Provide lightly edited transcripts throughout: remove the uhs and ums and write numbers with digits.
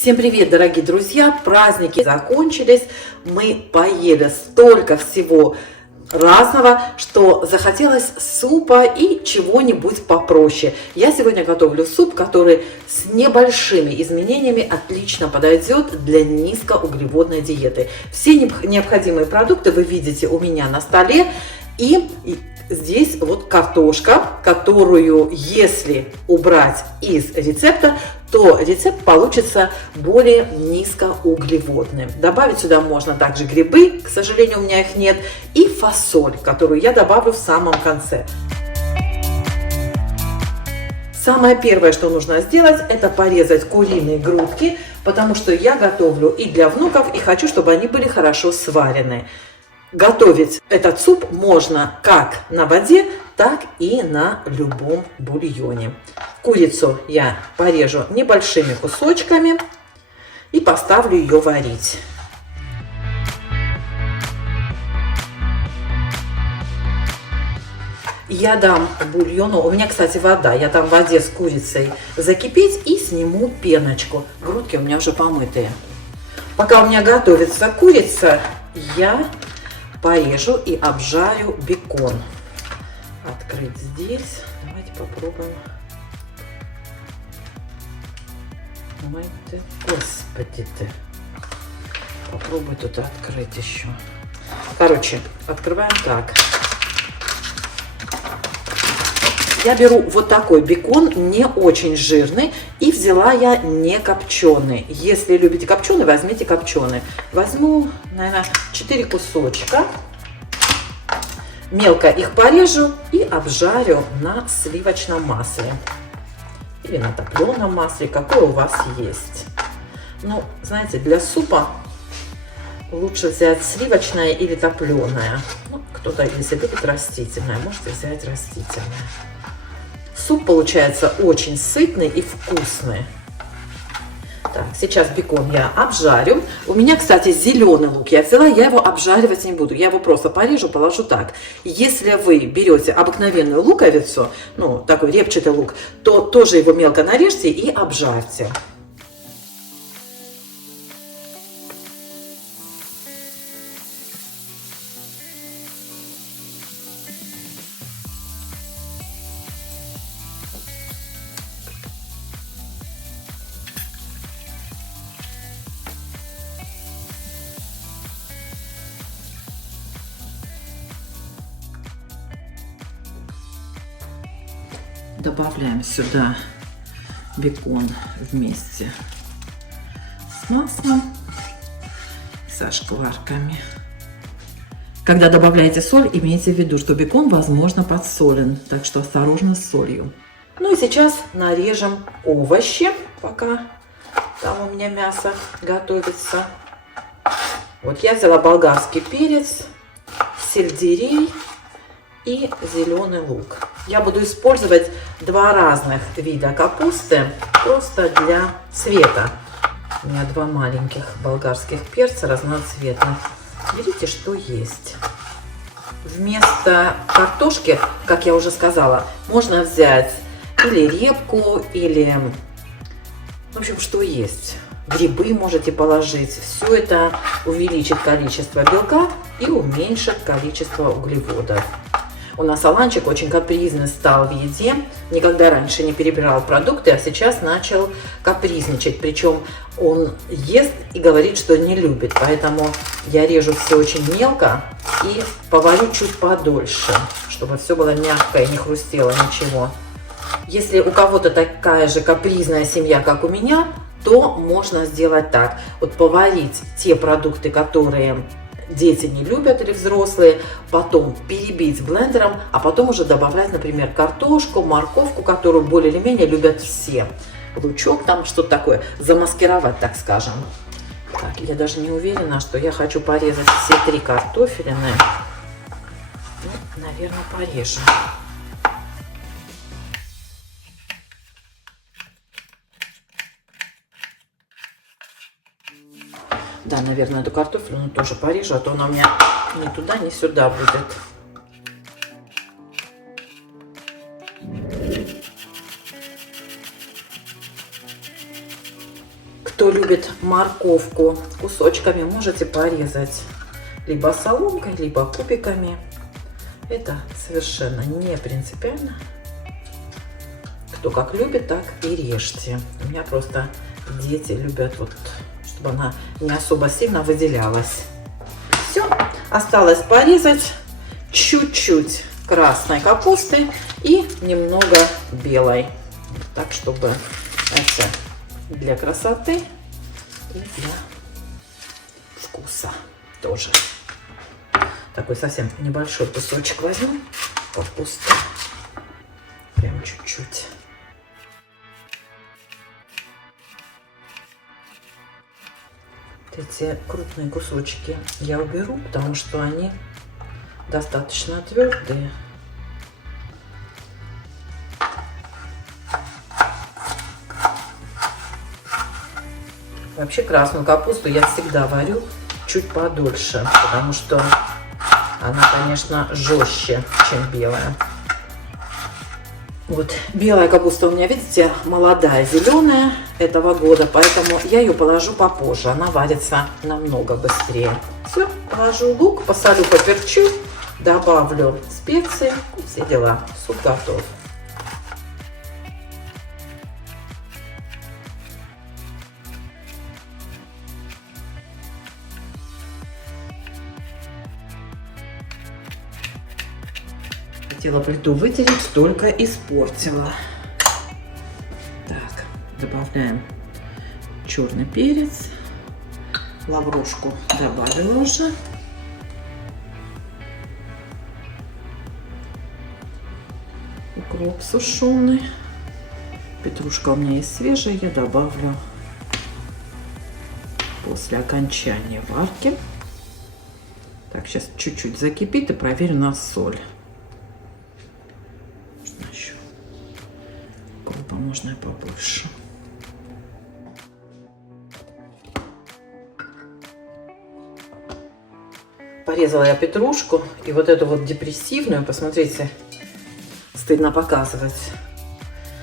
Всем привет, дорогие друзья! Праздники закончились, мы поели столько всего разного, что захотелось супа и чего-нибудь попроще. Я сегодня готовлю суп, который с небольшими изменениями отлично подойдет для низкоуглеводной диеты. Все необходимые продукты вы видите у меня на столе. И здесь вот картошка, которую, если убрать из рецепта, то рецепт получится более низкоуглеводным. Добавить сюда можно также грибы, к сожалению, у меня их нет, и фасоль, которую я добавлю в самом конце. Самое первое, что нужно сделать, это порезать куриные грудки, потому что я готовлю и для внуков, и хочу, чтобы они были хорошо сварены. Готовить этот суп можно как на воде, так и на любом бульоне. Курицу я порежу небольшими кусочками и поставлю ее варить. Я дам бульону, у меня, кстати, вода, я дам в воде с курицей закипеть и сниму пеночку. Грудки у меня уже помытые. Пока у меня готовится курица, я порежу и обжарю бекон. Открыть здесь. Давайте попробуем. Ой ты, господи ты. Попробуй тут открыть еще. Короче, открываем так. Я беру вот такой бекон, не очень жирный, и взяла я не копченый. Если любите копченый, возьмите копченый. Возьму, наверное, 4 кусочка. Мелко их порежу и обжарю на сливочном масле. Или на топленом масле, какое у вас есть. Ну, знаете, для супа лучше взять сливочное или топленое. Ну, кто-то, если любит растительное, можете взять растительное. Суп получается очень сытный и вкусный. Так, сейчас бекон я обжарю. У меня, кстати, зеленый лук я взяла, я его обжаривать не буду. Я его просто порежу, положу так. Если вы берете обыкновенную луковицу, ну, такой репчатый лук, то тоже его мелко нарежьте и обжарьте. Добавляем сюда бекон вместе с маслом, со шкварками. Когда добавляете соль, имейте в виду, что бекон, возможно, подсолен, так что осторожно с солью. Ну и сейчас нарежем овощи, пока там у меня мясо готовится. Вот я взяла болгарский перец, сельдерей и зеленый лук. Я буду использовать два разных вида капусты, просто для цвета. У меня два маленьких болгарских перца разноцветных. Берите, что есть. Вместо картошки, как я уже сказала, можно взять или репку, или, в общем, что есть. Грибы можете положить. Все это увеличит количество белка и уменьшит количество углеводов. У нас Аланчик очень капризный стал в еде, никогда раньше не перебирал продукты, а сейчас начал капризничать. Причем он ест и говорит, что не любит, поэтому я режу все очень мелко и поварю чуть подольше, чтобы все было мягкое, не хрустело ничего. Если у кого-то такая же капризная семья, как у меня, то можно сделать так. Вот поварить те продукты, которые дети не любят или взрослые, потом перебить блендером, а потом уже добавлять, например, картошку, морковку, которую более или менее любят все. Лучок там, что-то такое, замаскировать, так скажем. Так, я даже не уверена, что я хочу порезать все 3 картофелины. Ну, наверное, порежу. Да, наверное, эту картофелину тоже порежу, а то она у меня ни туда, ни сюда будет. Кто любит любит морковку кусочками, можете порезать либо соломкой, либо кубиками. Это совершенно не принципиально. Кто как любит, так и режьте. У меня просто дети любят, вот, чтобы она не особо сильно выделялась. Все, осталось порезать чуть-чуть красной капусты и немного белой. Так, чтобы это для красоты и для вкуса тоже. Такой совсем небольшой кусочек возьму капусты. Прям чуть-чуть. Эти крупные кусочки я уберу, потому что они достаточно твердые. Вообще красную капусту я всегда варю чуть подольше, потому что она, конечно, жестче, чем белая. Вот белая капуста у меня, видите, молодая, зеленая этого года, поэтому я ее положу попозже. Она варится намного быстрее. Все, положу лук, посолю, поперчу, добавлю специи и все дела. Суп готов. Хотела плиту вытереть, только испортила. Так, добавляем черный перец. Лаврушку добавила уже. Укроп сушеный. Петрушка у меня есть свежая, я добавлю после окончания варки. Так, сейчас чуть-чуть закипит и проверю на соль. Можно и побольше. Порезала я петрушку и вот эту вот депрессивную, посмотрите, стыдно показывать.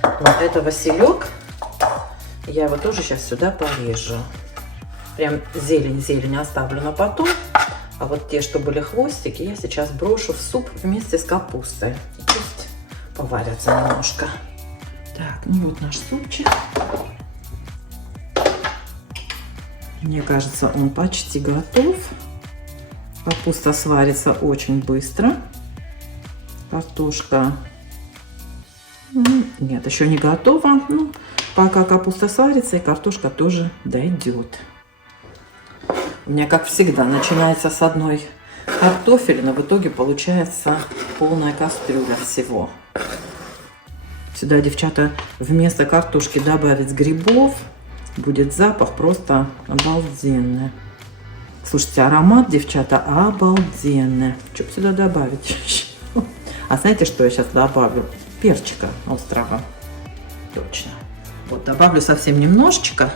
Но это василек. Я его тоже сейчас сюда порежу. Прям зелень оставлю на потом. А вот те, что были хвостики, я сейчас брошу в суп вместе с капустой. Пусть поварятся немножко. Так, ну вот наш супчик. Мне кажется, он почти готов. Капуста сварится очень быстро. Картошка... Нет, еще не готова. Ну, пока капуста сварится, и картошка тоже дойдет. У меня, как всегда, начинается с одной картофеля, но в итоге получается полная кастрюля всего. Сюда, девчата, вместо картошки добавить грибов. Будет запах просто обалденный. Слушайте, аромат, девчата, обалденный. Что бы сюда добавить? А знаете, что я сейчас добавлю? Перчика острого. Точно. Вот добавлю совсем немножечко,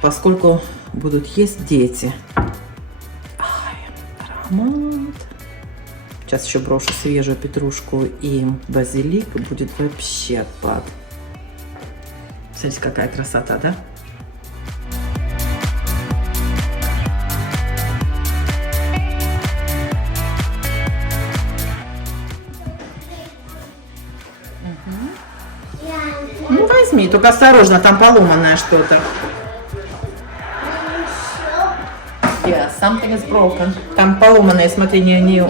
поскольку будут есть дети. Ай, аромат. Сейчас еще брошу свежую петрушку и базилик, и будет вообще отпад. Смотрите, какая красота, да? Ну, возьми, только осторожно, там поломанное что-то. Yeah, something is broken. Там поломанное, смотри, не...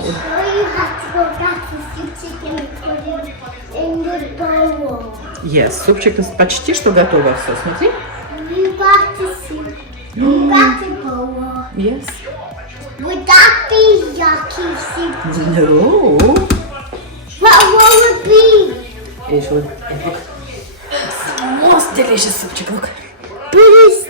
Yes, супчик почти что готово все, смотри. Yes. Would that be yucky soup? No. What would it be? It would... Most delicious супчик, look. But it's